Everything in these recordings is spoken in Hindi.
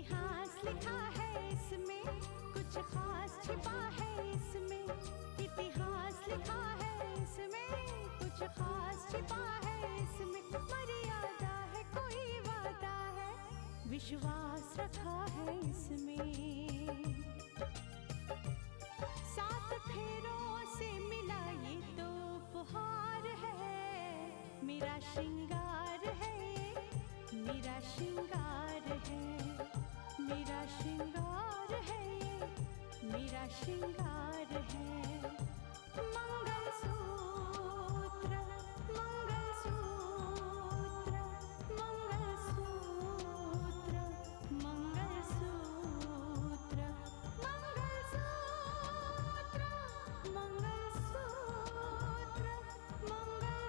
इतिहास लिखा है इसमें, कुछ खास छिपा है इसमें। इतिहास लिखा है इसमें, कुछ खास छिपा है इसमें। मर्यादा है कोई वादा है, विश्वास रखा है इसमें। सात फेरों से मिला ये तो उपहार है, मेरा श्रृंगार है ये, मेरा श्रृंगार है, मेरा श्रृंगार है ये, मेरा श्रृंगार है। मंगलसूत्र मंगलसूत्र मंगलसूत्र मंगलसूत्र मंगलसूत्र मंगलसूत्र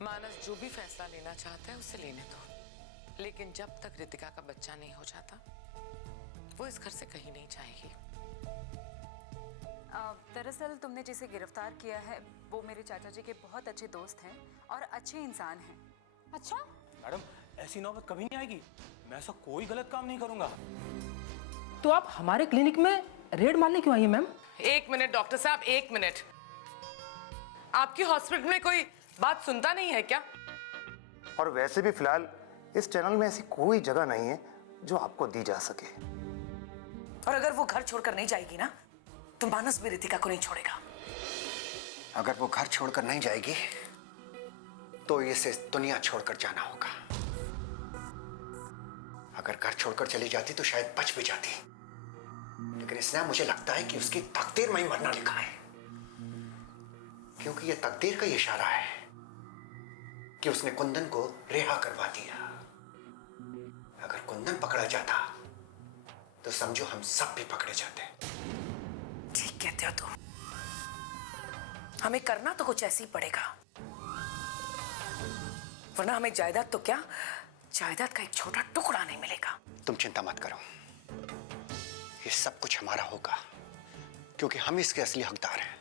मानस जो भी फैसला लेना चाहता है उसे लेने दो, लेकिन जब तक रितिका का बच्चा नहीं हो जाता वो इस घर से कहीं नहीं जाएगी। दरअसल तुमने जिसे गिरफ्तार किया है वो मेरे चाचा जी के बहुत अच्छे दोस्त हैं और अच्छे इंसान हैं। अच्छा मैडम, ऐसी नौबत कभी नहीं आएगी। मैं ऐसा कोई गलत काम नहीं करूंगा। तो आप हमारे क्लिनिक में रेड मारने क्यों आई हैं मैम? एक मिनट डॉक्टर साहब, एक मिनट। आपकी हॉस्पिटल में कोई बात सुनता नहीं है क्या? और वैसे भी फिलहाल इस चैनल में ऐसी कोई जगह नहीं है जो आपको दी जा सके। और अगर वो घर छोड़कर नहीं जाएगी ना, तो मानस भी रितिका को नहीं छोड़ेगा। अगर वो घर छोड़कर नहीं जाएगी तो इसे दुनिया छोड़कर जाना होगा। अगर घर छोड़कर चली जाती तो शायद बच भी जाती, लेकिन इसने मुझे लगता है कि उसकी तकदीर में ही मरना लिखा है, क्योंकि यह तकदीर का इशारा है कि उसने कुंदन को रिहा करवा दिया। अगर कुंदन पकड़ा जाता तो समझो हम सब भी पकड़े जाते। ठीक कहते हो तुम। हमें करना तो कुछ ऐसे ही पड़ेगा, वरना हमें जायदाद तो क्या, जायदाद का एक छोटा टुकड़ा नहीं मिलेगा। तुम चिंता मत करो, ये सब कुछ हमारा होगा, क्योंकि हम इसके असली हकदार हैं।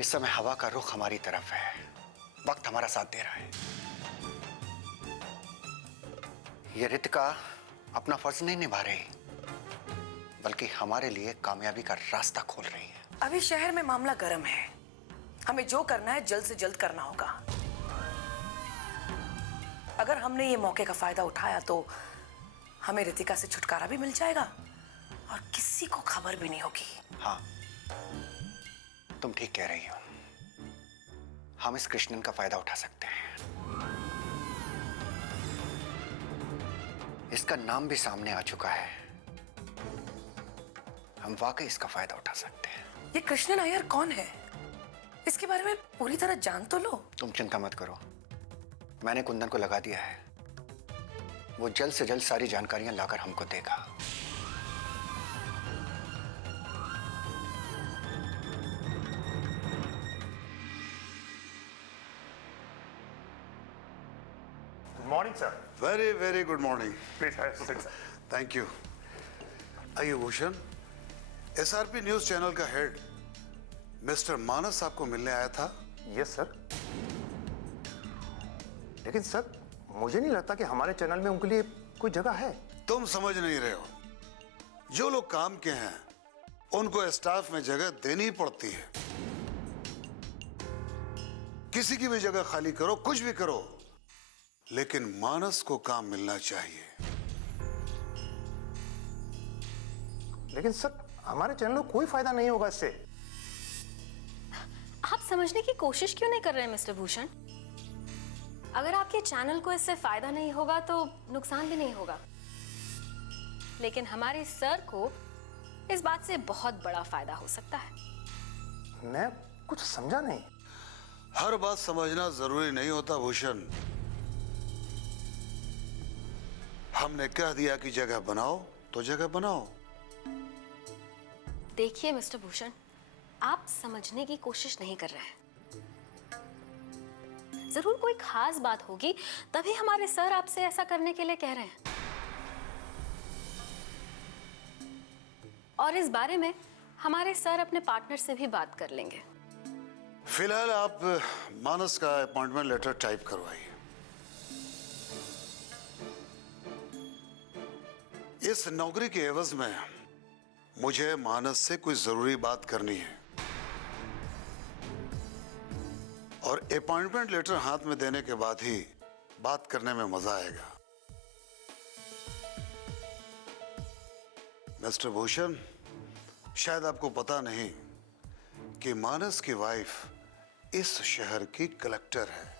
इस समय हवा का रुख हमारी तरफ है, वक्त हमारा साथ दे रहा है। ये रितिका अपना फर्ज नहीं निभा रही, बल्कि हमारे लिए कामयाबी का रास्ता खोल रही है। अभी शहर में मामला गर्म है, हमें जो करना है जल्द से जल्द करना होगा। अगर हमने ये मौके का फायदा उठाया तो हमें रितिका से छुटकारा भी मिल जाएगा और किसी को खबर भी नहीं होगी। हाँ, तुम ठीक कह रही हो। हम इस कृष्णन का फायदा उठा सकते हैं। इसका नाम भी सामने आ चुका है, हम वाकई इसका फायदा उठा सकते हैं। ये कृष्णन अय्यर कौन है? इसके बारे में पूरी तरह जान तो लो। तुम चिंता मत करो, मैंने कुंदन को लगा दिया है। वो जल्द से जल्द सारी जानकारियां लाकर हमको देगा। Good morning, sir. Very, very good morning. Please have a seat, sir. Thank you. आइए भूषण, एसआरपी न्यूज चैनल का हेड मिस्टर मानस आपको मिलने आया था। Yes sir. लेकिन सर, मुझे नहीं लगता कि हमारे चैनल में उनके लिए कोई जगह है। तुम समझ नहीं रहे हो, जो लोग काम के हैं उनको स्टाफ में जगह देनी ही पड़ती है। किसी की भी जगह खाली करो, कुछ भी करो, लेकिन मानस को काम मिलना चाहिए। लेकिन सर, हमारे चैनल को कोई फायदा नहीं होगा इससे। आप समझने की कोशिश क्यों नहीं कर रहे हैं मिस्टर भूषण? अगर आपके चैनल को इससे फायदा नहीं होगा तो नुकसान भी नहीं होगा, लेकिन हमारे सर को इस बात से बहुत बड़ा फायदा हो सकता है। मैं कुछ समझा नहीं। हर बात समझना जरूरी नहीं होता भूषण। हमने कह दिया कि जगह बनाओ तो जगह बनाओ। देखिए मिस्टर भूषण, आप समझने की कोशिश नहीं कर रहे हैं। जरूर कोई खास बात होगी, तभी हमारे सर आपसे ऐसा करने के लिए कह रहे हैं। और इस बारे में हमारे सर अपने पार्टनर से भी बात कर लेंगे। फिलहाल आप मानस का अपॉइंटमेंट लेटर टाइप करवाइए। इस नौकरी के एवज में मुझे मानस से कोई जरूरी बात करनी है और अपॉइंटमेंट लेटर हाथ में देने के बाद ही बात करने में मजा आएगा। मिस्टर भूषण, शायद आपको पता नहीं कि मानस की वाइफ इस शहर की कलेक्टर है।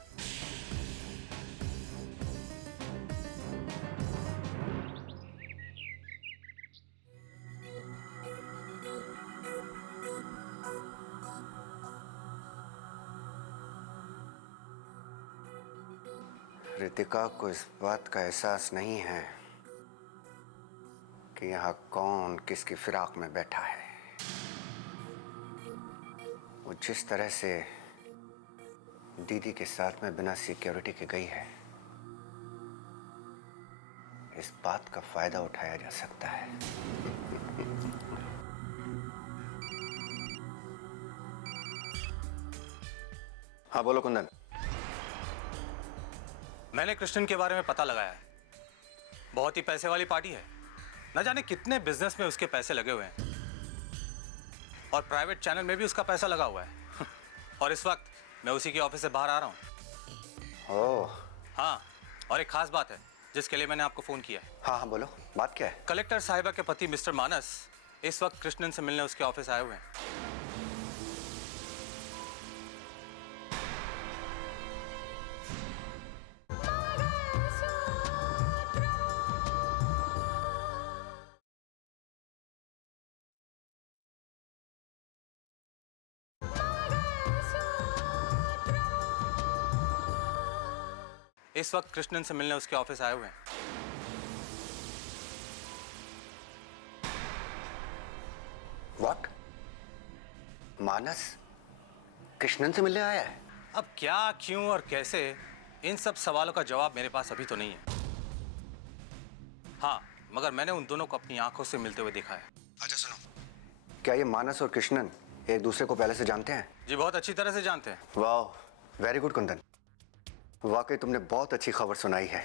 रितिका को इस बात का एहसास नहीं है कि यहाँ कौन किसकी फिराक में बैठा है। वो जिस तरह से दीदी के साथ में बिना सिक्योरिटी के गई है, इस बात का फायदा उठाया जा सकता है। हाँ बोलो कुंदन। मैंने कृष्णन के बारे में पता लगाया है। बहुत ही पैसे वाली पार्टी है। न जाने कितने बिजनेस में उसके पैसे लगे हुए हैं और प्राइवेट चैनल में भी उसका पैसा लगा हुआ है। और इस वक्त मैं उसी के ऑफिस से बाहर आ रहा हूँ। ओह हाँ, और एक खास बात है जिसके लिए मैंने आपको फोन किया है। हाँ हाँ बोलो, बात क्या है? कलेक्टर साहिबा के पति मिस्टर मानस इस वक्त कृष्णन से मिलने उसके ऑफिस आए हुए हैं। इस वक्त कृष्णन से मिलने उसके ऑफिस आए हुए हैं। What? मानस कृष्णन से मिलने आया है? अब क्या, क्यों और कैसे, इन सब सवालों का जवाब मेरे पास अभी तो नहीं है। हाँ, मगर मैंने उन दोनों को अपनी आंखों से मिलते हुए देखा है। अच्छा सुनो, क्या ये मानस और कृष्णन एक दूसरे को पहले से जानते हैं? जी बहुत अच्छी तरह से जानते हैं। वाह, वेरी गुड कुंदन। वाकई तुमने बहुत अच्छी खबर सुनाई है।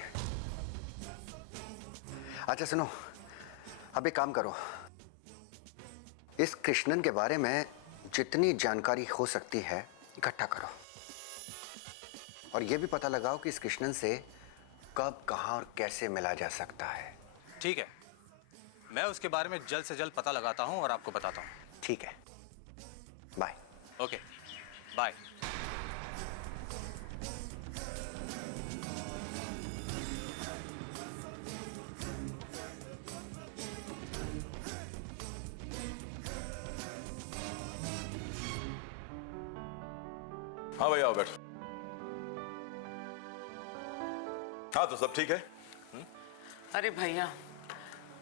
अच्छा सुनो, अब एक काम करो, इस कृष्णन के बारे में जितनी जानकारी हो सकती है इकट्ठा करो और यह भी पता लगाओ कि इस कृष्णन से कब, कहां और कैसे मिला जा सकता है। ठीक है, मैं उसके बारे में जल्द से जल्द पता लगाता हूं और आपको बताता हूं। ठीक है, बाय। Okay, bye. हाँ भैया, आओ बैठो। हाँ तो सब ठीक है? अरे भैया,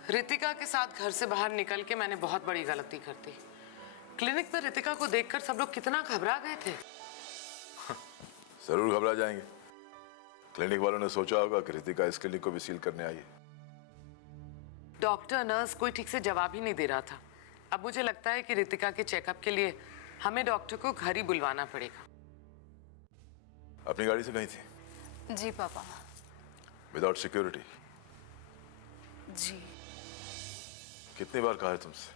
रितिका के साथ घर से बाहर निकल के मैंने बहुत बड़ी गलती कर दी। क्लिनिक पर रितिका को देखकर सब लोग कितना घबरा गए थे। जरूर घबरा जाएंगे। क्लिनिक वालों ने सोचा होगा कि रितिका इस क्लिनिक को भी सील करने आई है। डॉक्टर, नर्स कोई ठीक से जवाब ही नहीं दे रहा था। अब मुझे लगता है कि रितिका के चेकअप के लिए हमें डॉक्टर को घर ही बुलवाना पड़ेगा। अपनी गाड़ी से गई थी? जी पापा। Without security? जी। कितनी बार कहा है तुमसे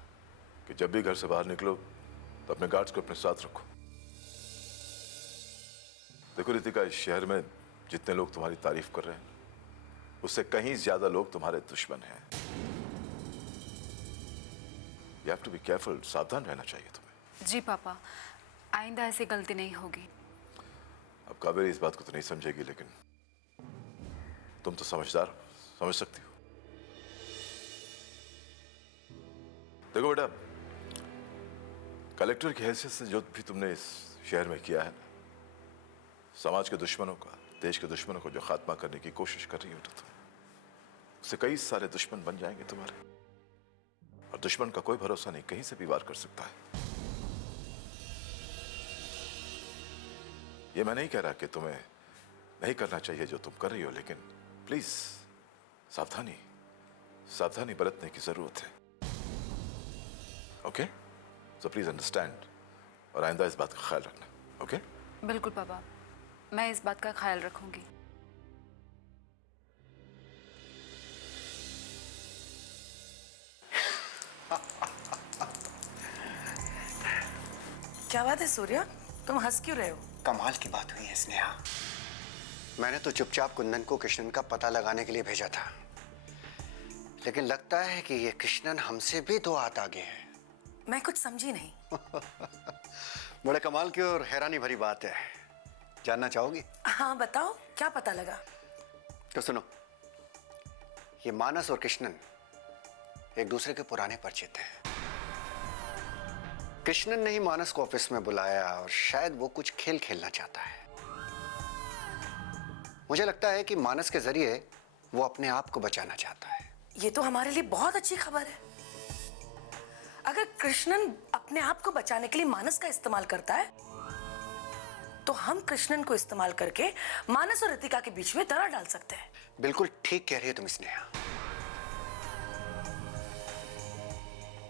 कि जब भी घर से बाहर निकलो तो अपने गार्ड्स को अपने साथ रखो। देखो रितिका, इस शहर में जितने लोग तुम्हारी तारीफ कर रहे हैं उससे कहीं ज्यादा लोग तुम्हारे दुश्मन हैं। You have to be careful, सावधान रहना चाहिए तुम्हें। जी पापा, आइंदा ऐसी गलती नहीं होगी। अब कावेरी इस बात को तो नहीं समझेगी, लेकिन तुम तो समझदार हो, समझ सकती हो। देखो बेटा, कलेक्टर की हैसियत से जो भी तुमने इस शहर में किया है ना, समाज के दुश्मनों का, देश के दुश्मनों को जो खात्मा करने की कोशिश कर रही हो तो तुम, उससे कई सारे दुश्मन बन जाएंगे तुम्हारे। और दुश्मन का कोई भरोसा नहीं, कहीं से भी वार कर सकता है। ये मैं नहीं कह रहा कि तुम्हें नहीं करना चाहिए जो तुम कर रही हो, लेकिन प्लीज सावधानी बरतने की जरूरत है। ओके? सो प्लीज अंडरस्टैंड और आइंदा इस बात का ख्याल रखना। ओके? बिल्कुल पापा, मैं इस बात का ख्याल रखूंगी। क्या बात है सूर्या, तुम हंस क्यों रहे हो? कमाल की बात हुई है स्नेहा। मैंने तो चुपचाप कुंदन को कृष्णन का पता लगाने के लिए भेजा था, लेकिन लगता है कि ये कृष्णन हमसे भी 2 हाथ आगे है। मैं कुछ समझी नहीं। बड़े कमाल की और हैरानी भरी बात है। जानना चाहोगी? हाँ बताओ, क्या पता लगा? तो सुनो, ये मानस और कृष्णन एक दूसरे के पुराने परिचित हैं। कृष्णन ने ही मानस को ऑफिस में बुलाया और शायद वो कुछ खेल खेलना चाहता है। मुझे लगता है कि मानस के जरिए वो अपने आप को बचाना चाहता है। ये तो हमारे लिए बहुत अच्छी खबर है। अगर कृष्णन अपने आप को बचाने के लिए मानस का इस्तेमाल करता है, तो हम कृष्णन को इस्तेमाल करके मानस और रितिका के बीच में दरार डाल सकते हैं। बिल्कुल ठीक कह रही है तुम स्नेहा।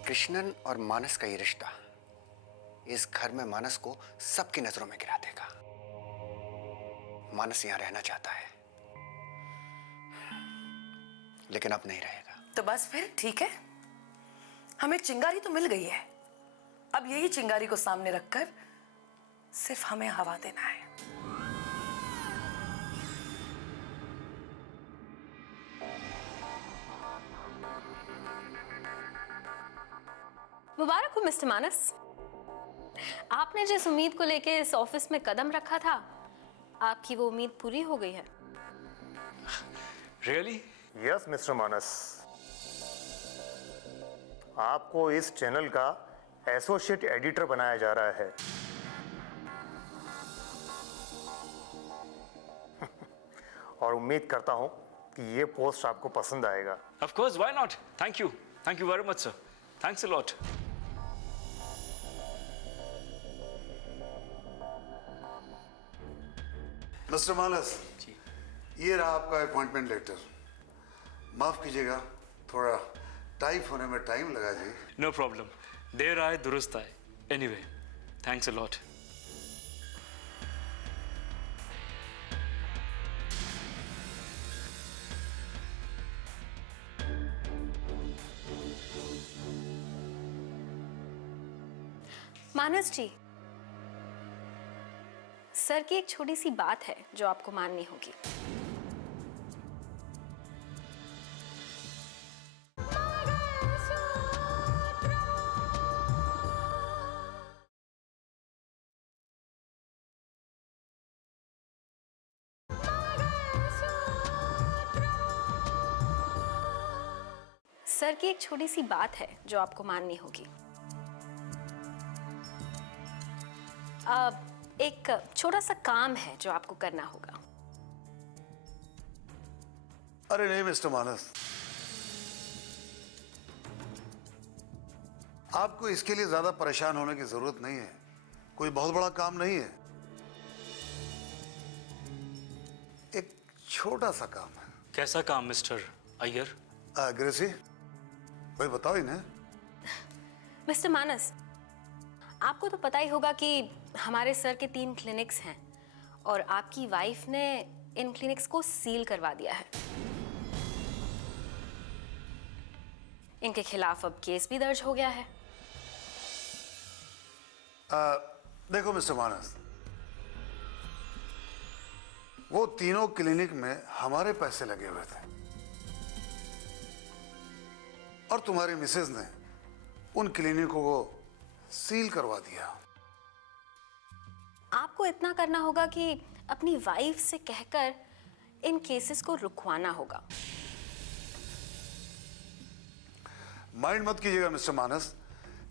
कृष्णन और मानस का ये रिश्ता इस घर में मानस को सबकी नजरों में गिरा देगा। मानस यहां रहना चाहता है, लेकिन अब नहीं रहेगा। तो बस फिर ठीक है, हमें चिंगारी तो मिल गई है। अब यही चिंगारी को सामने रखकर सिर्फ हमें हवा देना है। मुबारक हो मिस्टर मानस। आपने जिस उम्मीद को लेके इस ऑफिस में कदम रखा था, आपकी वो उम्मीद पूरी हो गई है। रियली? यस मिस्टर मानस, आपको इस चैनल का एसोसिएट एडिटर बनाया जा रहा है। और उम्मीद करता हूं कि ये पोस्ट आपको पसंद आएगा। Of course, why not? Thank you. Thank you very much, sir. Thanks a lot. Mister Manas, ये रहा आपका अपॉइंटमेंट लेटर। माफ कीजिएगा, थोड़ा टाइप होने में टाइम लगा जी। No problem. देर आए दुरुस्त आए. Anyway, thanks a lot. Manas ji, sir की एक छोटी सी बात है जो आपको माननी होगी। सर की एक छोटी सी बात है जो आपको माननी होगी। एक छोटा सा काम है जो आपको करना होगा। अरे नहीं मिस्टर मानस, आपको इसके लिए ज्यादा परेशान होने की जरूरत नहीं है। कोई बहुत बड़ा काम नहीं है, एक छोटा सा काम है। कैसा काम मिस्टर अय्यर? ग्रेसी, भाई बताओ इन्हें। मिस्टर मानस, आपको तो पता ही होगा कि हमारे सर के 3 क्लिनिक्स हैं और आपकी वाइफ ने इन क्लिनिक्स को सील करवा दिया है। इनके खिलाफ अब केस भी दर्ज हो गया है। देखो मिस्टर मानस, वो तीनों क्लिनिक में हमारे पैसे लगे हुए थे और तुम्हारी मिसेज ने उन क्लिनिकों को सील करवा दिया। आपको इतना करना होगा कि अपनी वाइफ से कहकर इन केसेस को रुकवाना होगा। माइंड मत कीजिएगा मिस्टर मानस,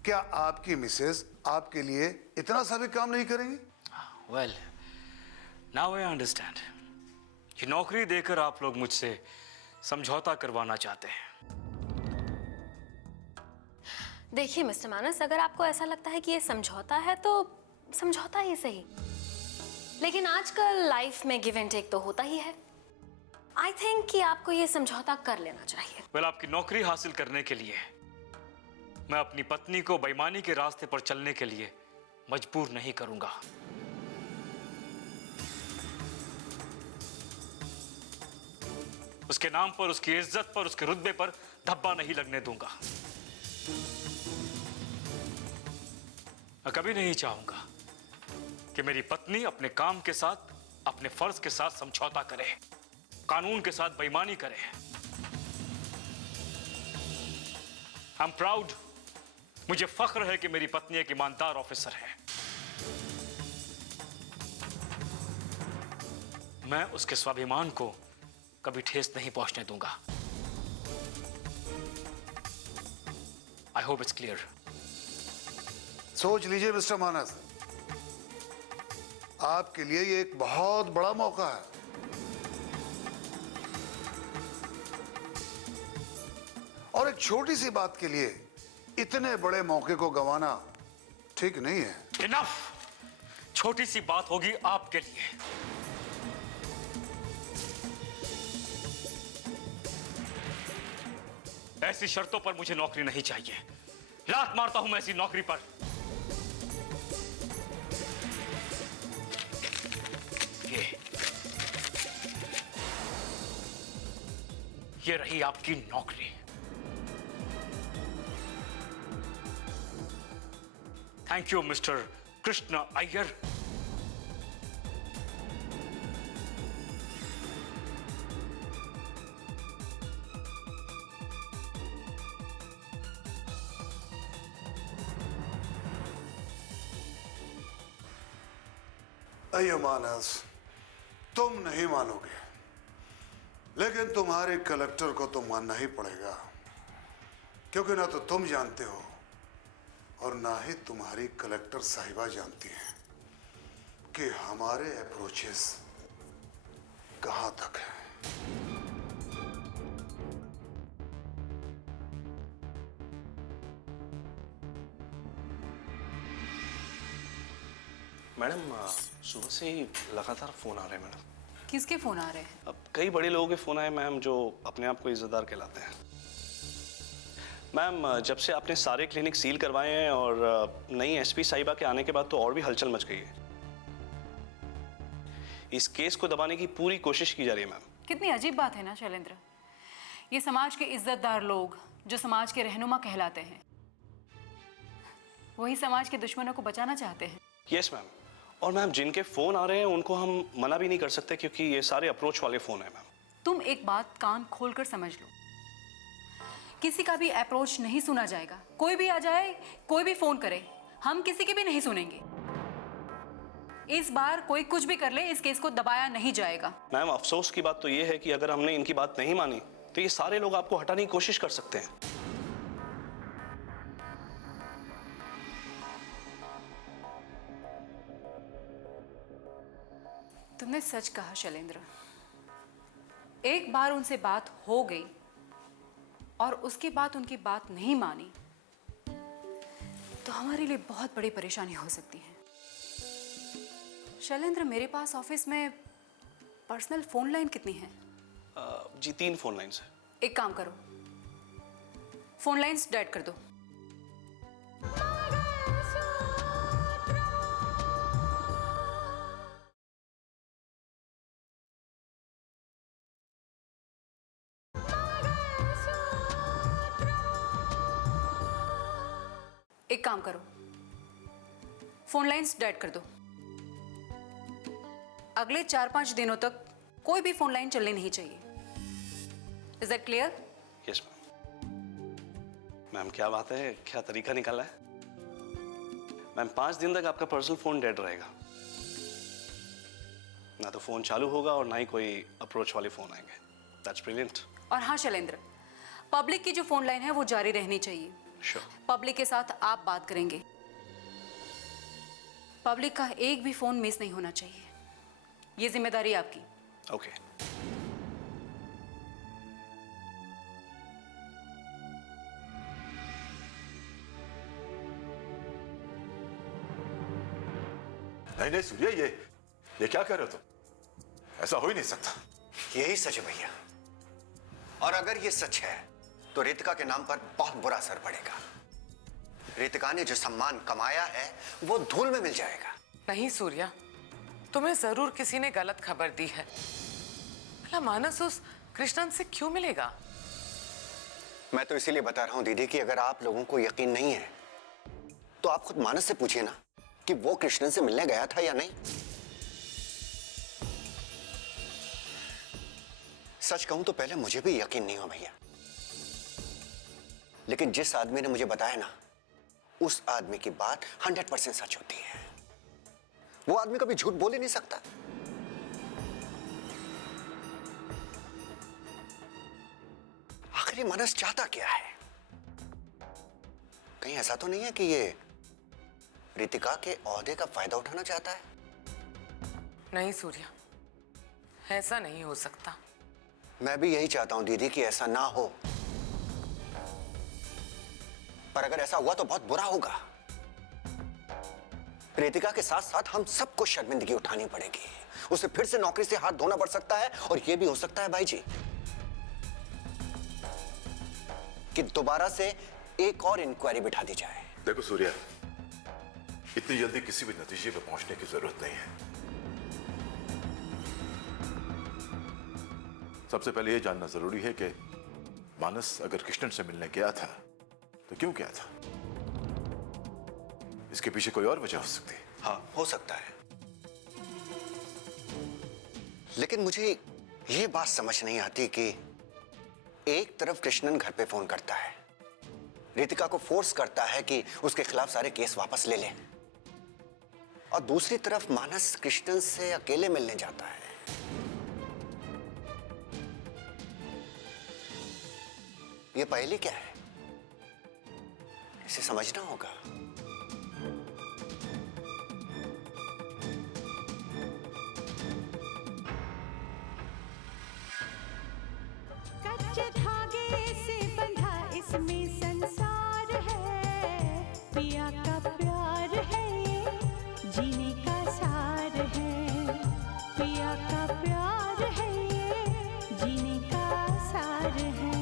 क्या आपकी मिसेज आपके लिए इतना सा भी काम नहीं करेंगी? Well, now I understand. ये नौकरी देकर आप लोग मुझसे समझौता करवाना चाहते हैं। देखिए मिस्टर मानस, अगर आपको ऐसा लगता है कि ये समझौता है तो समझौता ही सही, लेकिन आजकल लाइफ में गिव एंड टेक तो होता ही है। आई थिंक कि आपको ये समझौता कर लेना चाहिए। Well, आपकी नौकरी हासिल करने के लिए मैं अपनी पत्नी को बेईमानी के रास्ते पर चलने के लिए मजबूर नहीं करूंगा। उसके नाम पर, उसकी इज्जत पर, उसके रुतबे पर धब्बा नहीं लगने दूंगा। मैं कभी नहीं चाहूंगा कि मेरी पत्नी अपने काम के साथ, अपने फर्ज के साथ समझौता करे, कानून के साथ बेईमानी करे। आई एम प्राउड, मुझे फख्र है कि मेरी पत्नी एक ईमानदार ऑफिसर है। मैं उसके स्वाभिमान को कभी ठेस नहीं पहुंचने दूंगा। I hope it's clear. सोच लीजिए मिस्टर मानस, आपके लिए ये एक बहुत बड़ा मौका है। और एक छोटी सी बात के लिए इतने बड़े मौके को गंवाना ठीक नहीं है। इनफ! छोटी सी बात होगी आपके लिए। ऐसी शर्तों पर मुझे नौकरी नहीं चाहिए। लात मारता हूं मैं ऐसी नौकरी पर। ये रही आपकी नौकरी। Thank you mister Krishna Iyer. अयो मानस, तुम नहीं मानोगे, लेकिन तुम्हारे कलेक्टर को तो मानना ही पड़ेगा, क्योंकि ना तो तुम जानते हो और ना ही तुम्हारी कलेक्टर साहिबा जानती है कि हमारे अप्रोचेस कहां तक है। मैडम सुबह से ही लगातार फोन आ रहे हैं मैडम। किसके फोन आ रहे हैं? अब कई बड़े लोगों के फोन आए मैम, जो अपने आप को इज्जतदार कहलाते हैं। मैम जब से आपने सारे क्लिनिक सील करवाए हैं और नई एसपी साहिबा के आने के बाद तो और भी हलचल मच गई है। इस केस को दबाने की पूरी कोशिश की जा रही है मैम। कितनी अजीब बात है ना शैलेंद्र, ये समाज के इज्जतदार लोग जो समाज के रहनुमा कहलाते हैं, वही समाज के दुश्मनों को बचाना चाहते हैं। यस मैम, और मैम जिनके फोन आ रहे हैं उनको हम मना भी नहीं कर सकते, क्योंकि ये सारे अप्रोच वाले फोन हैं मैम। तुम एक बात कान खोलकर समझ लो, किसी का भी अप्रोच नहीं सुना जाएगा। कोई भी आ जाए, कोई भी फोन करे, हम किसी की भी नहीं सुनेंगे। इस बार कोई कुछ भी कर ले, इस केस को दबाया नहीं जाएगा। मैम अफसोस की बात तो ये है कि अगर हमने इनकी बात नहीं मानी तो ये सारे लोग आपको हटाने की कोशिश कर सकते हैं। तुमने सच कहा शैलेंद्र, एक बार उनसे बात हो गई और उसके बाद उनकी बात नहीं मानी तो हमारे लिए बहुत बड़ी परेशानी हो सकती है। शैलेंद्र, मेरे पास ऑफिस में पर्सनल फोन लाइन कितनी है? जी 3 फोन लाइन्स है। एक काम करो, फोन लाइन्स डेड कर दो। एक काम करो, फोन लाइन्स डेड कर दो। अगले 4-5 दिनों तक कोई भी फोन लाइन चलनी नहीं चाहिए। Is that clear? Yes ma'am. Ma'am क्या बात है, क्या तरीका निकाला है मैम। 5 दिन तक आपका पर्सनल फोन डेड रहेगा, ना तो फोन चालू होगा और ना ही कोई अप्रोच वाले फोन आएंगे। That's brilliant. और हाँ शैलेंद्र, पब्लिक की जो फोन लाइन है वो जारी रहनी चाहिए। Sure. पब्लिक के साथ आप बात करेंगे, पब्लिक का एक भी फोन मिस नहीं होना चाहिए। ये जिम्मेदारी आपकी। ओके। नहीं नहीं सूर्य, ये क्या कर रहे हो तुम? ऐसा हो ही नहीं सकता। यही सच है भैया, और अगर ये सच है तो रितिका के नाम पर बहुत बुरा असर पड़ेगा। रितिका ने जो सम्मान कमाया है वो धूल में मिल जाएगा। नहीं सूर्या, तुम्हें जरूर किसी ने गलत खबर दी है। भला मानस उस कृष्णन से क्यों मिलेगा? मैं तो इसीलिए बता रहा हूं दीदी कि अगर आप लोगों को यकीन नहीं है तो आप खुद मानस से पूछिए ना कि वो कृष्णन से मिलने गया था या नहीं। सच कहूं तो पहले मुझे भी यकीन नहीं हुआ भैया, लेकिन जिस आदमी ने मुझे बताया ना, उस आदमी की बात 100% सच होती है। वो आदमी कभी झूठ बोल ही नहीं सकता। आखिर ये मानस चाहता क्या है? कहीं ऐसा तो नहीं है कि ये रितिका के ओहदे का फायदा उठाना चाहता है? नहीं सूर्या, ऐसा नहीं हो सकता। मैं भी यही चाहता हूं दीदी कि ऐसा ना हो, पर अगर ऐसा हुआ तो बहुत बुरा होगा। रितिका के साथ साथ हम सबको शर्मिंदगी उठानी पड़ेगी। उसे फिर से नौकरी से हाथ धोना पड़ सकता है, और यह भी हो सकता है भाई जी कि दोबारा से एक और इंक्वायरी बिठा दी जाए। देखो सूर्या, इतनी जल्दी किसी भी नतीजे पर पहुंचने की जरूरत नहीं है। सबसे पहले यह जानना जरूरी है कि मानस अगर कृष्णन से मिलने गया था तो क्यों गया था? इसके पीछे कोई और वजह हो सकती है। हाँ, हो सकता है, लेकिन मुझे यह बात समझ नहीं आती कि एक तरफ कृष्णन घर पे फोन करता है, रितिका को फोर्स करता है कि उसके खिलाफ सारे केस वापस ले ले, और दूसरी तरफ मानस कृष्णन से अकेले मिलने जाता है। ये पहले क्या है? इसे समझना होगा। कच्चे धागे से बंधा इसमें संसार है, पिया का प्यार है, जीने का सार है, पिया का प्यार है, जीने का सार है।